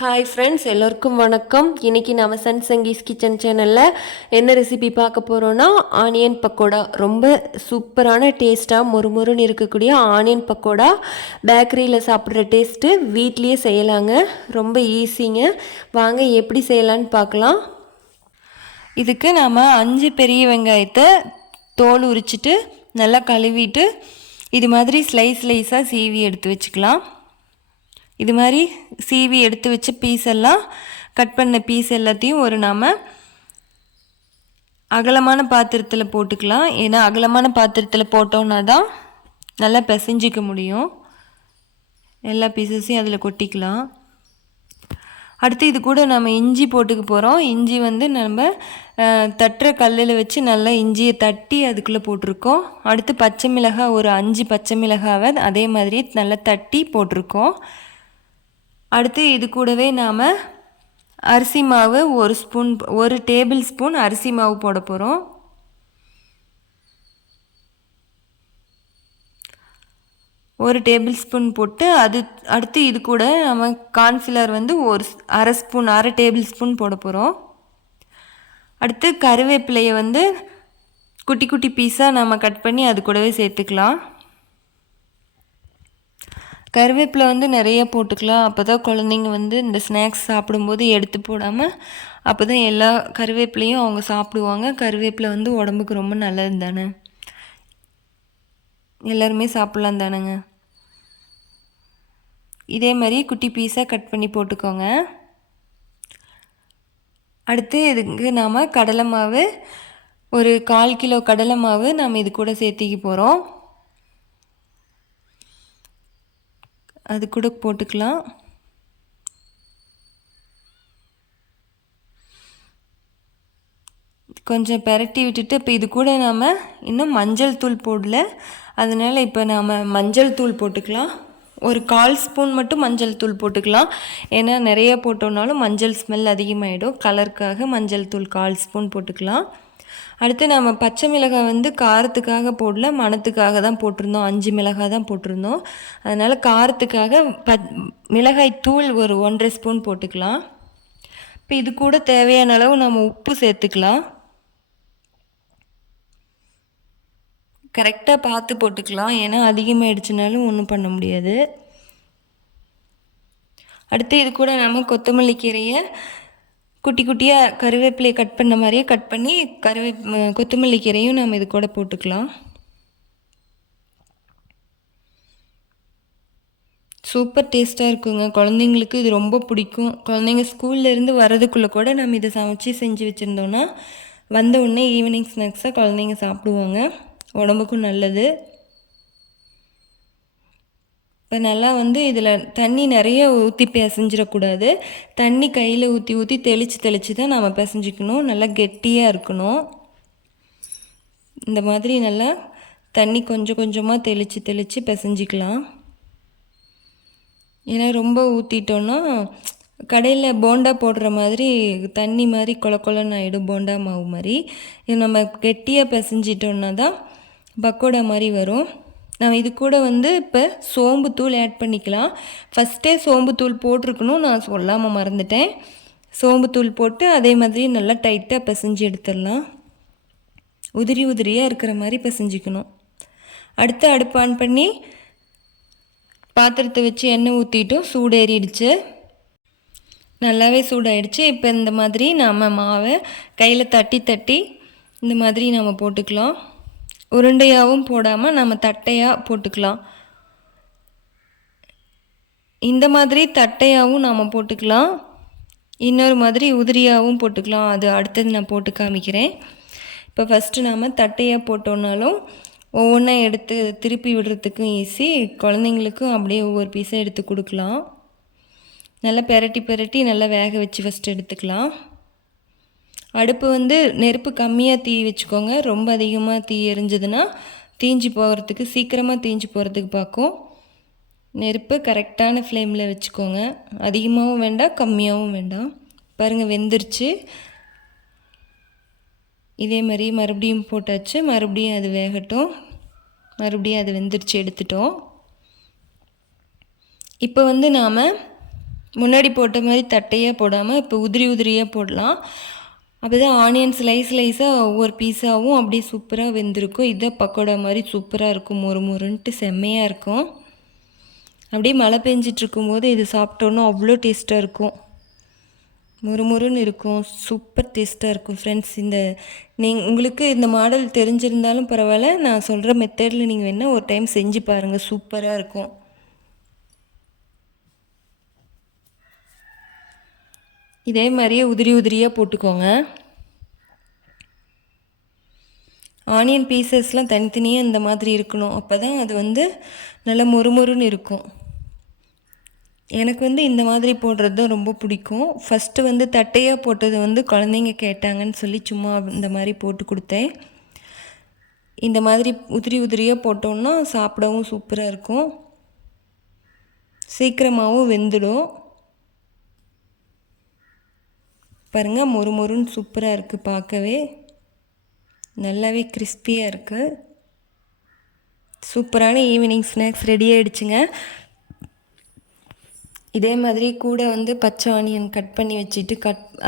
Hi friends, எல்லோருக்கும் வணக்கம். இன்றைக்கி நம்ம சங்கீஸ் கிச்சன் சேனலில் என்ன ரெசிபி பார்க்க போகிறோன்னா ஆனியன் பக்கோடா. ரொம்ப சூப்பரான டேஸ்ட்டாக மொறுமொறுன்னு இருக்கக்கூடிய ஆனியன் பக்கோடா பேக்கரியில் சாப்பிட்ற டேஸ்ட்டு வீட்லேயே செய்யலாங்க. ரொம்ப ஈஸிங்க. வாங்க எப்படி செய்யலான்னு பார்க்கலாம். இதுக்கு நாம் 5 பெரிய வெங்காயத்தை தோல் உரிச்சிட்டு நல்லா கழுவிட்டு இது மாதிரி ஸ்லைஸாக சீவி எடுத்து வச்சுக்கலாம். இது மாதிரி சீவி எடுத்து வச்ச பீஸ் எல்லாம் கட் பண்ண பீஸ் எல்லாத்தையும் ஒரு நாம் அகலமான பாத்திரத்தில் போட்டுக்கலாம். ஏன்னா அகலமான பாத்திரத்தில் போட்டோன்னா தான் நல்லா பிசைஞ்சிக்க முடியும். எல்லா பீசஸையும் அதில் கொட்டிக்கலாம். அடுத்து இது கூட நம்ம இஞ்சி போட்டுக்க போகிறோம். இஞ்சி நம்ம தட்டுற கல்லில் வச்சு நல்லா இஞ்சியை தட்டி அதுக்குள்ளே போட்டிருக்கோம். அடுத்து பச்சை மிளகாய் ஒரு 5 பச்சை மிளகாவை அதே மாதிரி நல்லா தட்டி போட்டிருக்கோம். அடுத்து இது கூடவே நாம் அரிசி மாவு ஒரு டேபிள் ஸ்பூன் அரிசி மாவு போட போகிறோம். ஒரு டேபிள் ஸ்பூன் போட்டு அடுத்து இது கூட நம்ம கார்ன்ஃப்ளவர் ஒரு அரை டேபிள் ஸ்பூன் போட போகிறோம். அடுத்து கருவேப்பிலையை குட்டி குட்டி பீஸாக நம்ம கட் பண்ணி அது கூடவே சேர்த்துக்கலாம். கருவேப்பிலை நிறைய போட்டுக்கலாம். அப்போ தான் குழந்தைங்க இந்த ஸ்நாக்ஸ் சாப்பிடும்போது எடுத்து போடாமல் அப்போ தான் எல்லா கருவேப்பிலையும் அவங்க சாப்பிடுவாங்க. கருவேப்பிலை உடம்புக்கு ரொம்ப நல்லது தானே, எல்லாருமே சாப்பிட்லாம் தானேங்க. இதே மாதிரி குட்டி பீஸாக கட் பண்ணி போட்டுக்கோங்க. அடுத்து இதுக்கு நாம் கடலை மாவு ஒரு 1/4 கிலோ கடலை மாவு நாம் இது கூட சேர்த்திக்க போகிறோம். அது கூட போட்டுக்கலாம். கொஞ்சம் பெரட்டி விட்டுட்டு இப்போ இது கூட நாம் இன்னும் மஞ்சள் தூள் போடல, அதனால் இப்போ நாம் மஞ்சள் தூள் போட்டுக்கலாம். ஒரு 1/4 ஸ்பூன் மட்டும் மஞ்சள் தூள் போட்டுக்கலாம். ஏன்னா நிறைய போட்டோம்னாலும் மஞ்சள் ஸ்மெல் அதிகமாகிடும். கலருக்காக மஞ்சள் தூள் 1/4 ஸ்பூன் போட்டுக்கலாம். அடுத்து நம்ம பச்சை மிளகாய் காரத்துக்காக போடல, மணத்துக்காக தான் போட்டிருந்தோம். 5 மிளகாய் தான் போட்டிருந்தோம். அதனால் காரத்துக்காக மிளகாய் தூள் ஒரு 1.5 ஸ்பூன் போட்டுக்கலாம். இப்போ இது கூட தேவையான அளவு நம்ம உப்பு சேர்த்துக்கலாம். கரெக்டாக பார்த்து போட்டுக்கலாம், ஏன்னா அதிகமாகிடுச்சுனாலும் ஒன்றும் பண்ண முடியாது. அடுத்து இது கூட நம்ம கொத்தமல்லி கீரையை குட்டி குட்டியாக கருவேப்பிலையை கட் பண்ண மாதிரியே கட் பண்ணி கொத்தமல்லி கீரையும் நம்ம இது கூட போட்டுக்கலாம். சூப்பர் டேஸ்ட்டாக இருக்குங்க. குழந்தைங்களுக்கு இது ரொம்ப பிடிக்கும். குழந்தைங்க ஸ்கூல்லேருந்து வர்றதுக்குள்ளே கூட நம்ம இதை சமைச்சி செஞ்சு வச்சுருந்தோன்னா வந்த உடனே ஈவினிங் ஸ்நாக்ஸாக குழந்தைங்க சாப்பிடுவாங்க. உடம்புக்கும் நல்லது. இப்போ நல்லா இதில் தண்ணி நிறைய ஊற்றி பிசைஞ்சிடக்கூடாது. தண்ணி கையில் ஊற்றி தெளித்து தான் நம்ம பிசைஞ்சிக்கணும். நல்லா கெட்டியாக இருக்கணும். இந்த மாதிரி நல்லா தண்ணி கொஞ்சம் கொஞ்சமாக தெளித்து பிசைஞ்சிக்கலாம். ஏன்னா ரொம்ப ஊற்றிட்டோன்னா கடையில் போண்டா போடுற மாதிரி தண்ணி மாதிரி கொலன்னு ஆகிடும், போண்டா மாவு மாதிரி. இது நம்ம கெட்டியாக பிசைஞ்சிட்டோன்னா தான் பக்கோடா மாதிரி வரும். நான் இது கூட இப்போ சோம்பு தூள் ஆட் பண்ணிக்கலாம். ஃபஸ்ட்டே சோம்பு தூள் போட்டிருக்கணும், நான் சொல்லாமல் மறந்துட்டேன். சோம்பு தூள் போட்டு அதே மாதிரி நல்லா டைட்டாக பிசைஞ்சு எடுத்துடலாம். உதிரியாக இருக்கிற மாதிரி பிசைஞ்சிக்கணும். அடுத்து அடுப்பு ஆன் பண்ணி பாத்திரத்தை வச்சு எண்ணெய் ஊற்றிட்டோம். சூடேறிடுச்சு, நல்லாவே சூடாயிடுச்சு. இப்போ இந்த மாதிரி நாம் மாவை கையில் தட்டி இந்த மாதிரி நம்ம போட்டுக்கலாம். உருண்டையாகவும் போடாமல் நம்ம தட்டையாக போட்டுக்கலாம். இந்த மாதிரி தட்டையாகவும் நாம் போட்டுக்கலாம், இன்னொரு மாதிரி உதிரியாகவும் போட்டுக்கலாம். அது அடுத்தது நான் போட்டு காமிக்கிறேன். இப்போ ஃபஸ்ட்டு நாம் தட்டையாக போட்டோன்னாலும் ஒவ்வொன்றா எடுத்து திருப்பி விடுறதுக்கும் ஈஸி, குழந்தைங்களுக்கும் அப்படியே ஒவ்வொரு பீஸாக எடுத்து கொடுக்கலாம். நல்லா பெரட்டி நல்லா வேக வச்சு ஃபஸ்ட்டு எடுத்துக்கலாம். அடுப்பு நெருப்பு கம்மியாக தீ வச்சுக்கோங்க. ரொம்ப அதிகமாக தீ எரிஞ்சதுன்னா சீக்கிரமாக தீஞ்சு போகிறதுக்கு பார்க்கும். நெருப்பு கரெக்டான ஃப்ளேமில் வச்சுக்கோங்க. அதிகமாகவும் வேண்டாம், கம்மியாகவும் வேண்டாம். பாருங்கள், வெந்துருச்சு. இதே மாதிரி மறுபடியும் போட்டாச்சு. மறுபடியும் அது வேகட்டும். மறுபடியும் அது வெந்துருச்சு, எடுத்துட்டோம். இப்போ நாம் முன்னாடி போட்ட மாதிரி தட்டையாக போடாமல் இப்போ உதிரியாக போடலாம். அப்போ தான் ஆனியன் ஸ்லைஸாக ஒவ்வொரு பீஸாகவும் அப்படியே சூப்பராக வெந்திருக்கும். இதை பக்கோடா மாதிரி சூப்பராக இருக்கும், மொறுன்ட்டு செம்மையாக இருக்கும். அப்படியே மழை பெஞ்சிட்ருக்கும்போது இது சாப்பிட்டோன்னா அவ்வளோ டேஸ்ட்டாக இருக்கும், மொறுன்னு இருக்கும், சூப்பர் டேஸ்ட்டாக இருக்கும் ஃப்ரெண்ட்ஸ். உங்களுக்கு இந்த மாடல் தெரிஞ்சிருந்தாலும் பரவாயில்ல, நான் சொல்கிற மெத்தடில் நீங்கள் வேணால் ஒரு டைம் செஞ்சு பாருங்கள், சூப்பராக இருக்கும். இதே மாதிரியே உதிரியாக போட்டுக்கோங்க. ஆனியன் பீசஸ்லாம் தனித்தனியாக இந்த மாதிரி இருக்கணும், அப்போ தான் அது நல்லா மொறுன்னு இருக்கும். எனக்கு இந்த மாதிரி போடுறது தான் ரொம்ப பிடிக்கும். ஃபஸ்ட்டு தட்டையாக போட்டது குழந்தைங்க கேட்டாங்கன்னு சொல்லி சும்மா இந்த மாதிரி போட்டு கொடுத்தேன். இந்த மாதிரி உதிரியாக போட்டோன்னா சாப்பிடவும் சூப்பராக இருக்கும், சீக்கிரமாகவும் வெந்துடும். பாருங்கள், மொறுன்னு சூப்பராக இருக்குது, பார்க்கவே நல்லாவே கிறிஸ்பியாக இருக்குது. சூப்பரான ஈவினிங் ஸ்நாக்ஸ் ரெடி ஆகிடுச்சுங்க. இதே மாதிரி கூட பச்சை ஆனியன் கட் பண்ணி வச்சுட்டு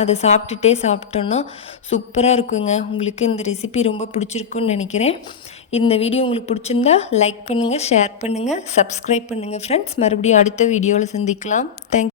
அதை சாப்பிட்டோன்னா சூப்பராக இருக்குங்க. உங்களுக்கு இந்த ரெசிபி ரொம்ப பிடிச்சிருக்குன்னு நினைக்கிறேன். இந்த வீடியோ உங்களுக்கு பிடிச்சிருந்தா லைக் பண்ணுங்கள், ஷேர் பண்ணுங்கள், சப்ஸ்கிரைப் பண்ணுங்கள் ஃப்ரெண்ட்ஸ். மறுபடியும் அடுத்த வீடியோவில் சந்திக்கலாம். தேங்க்யூ.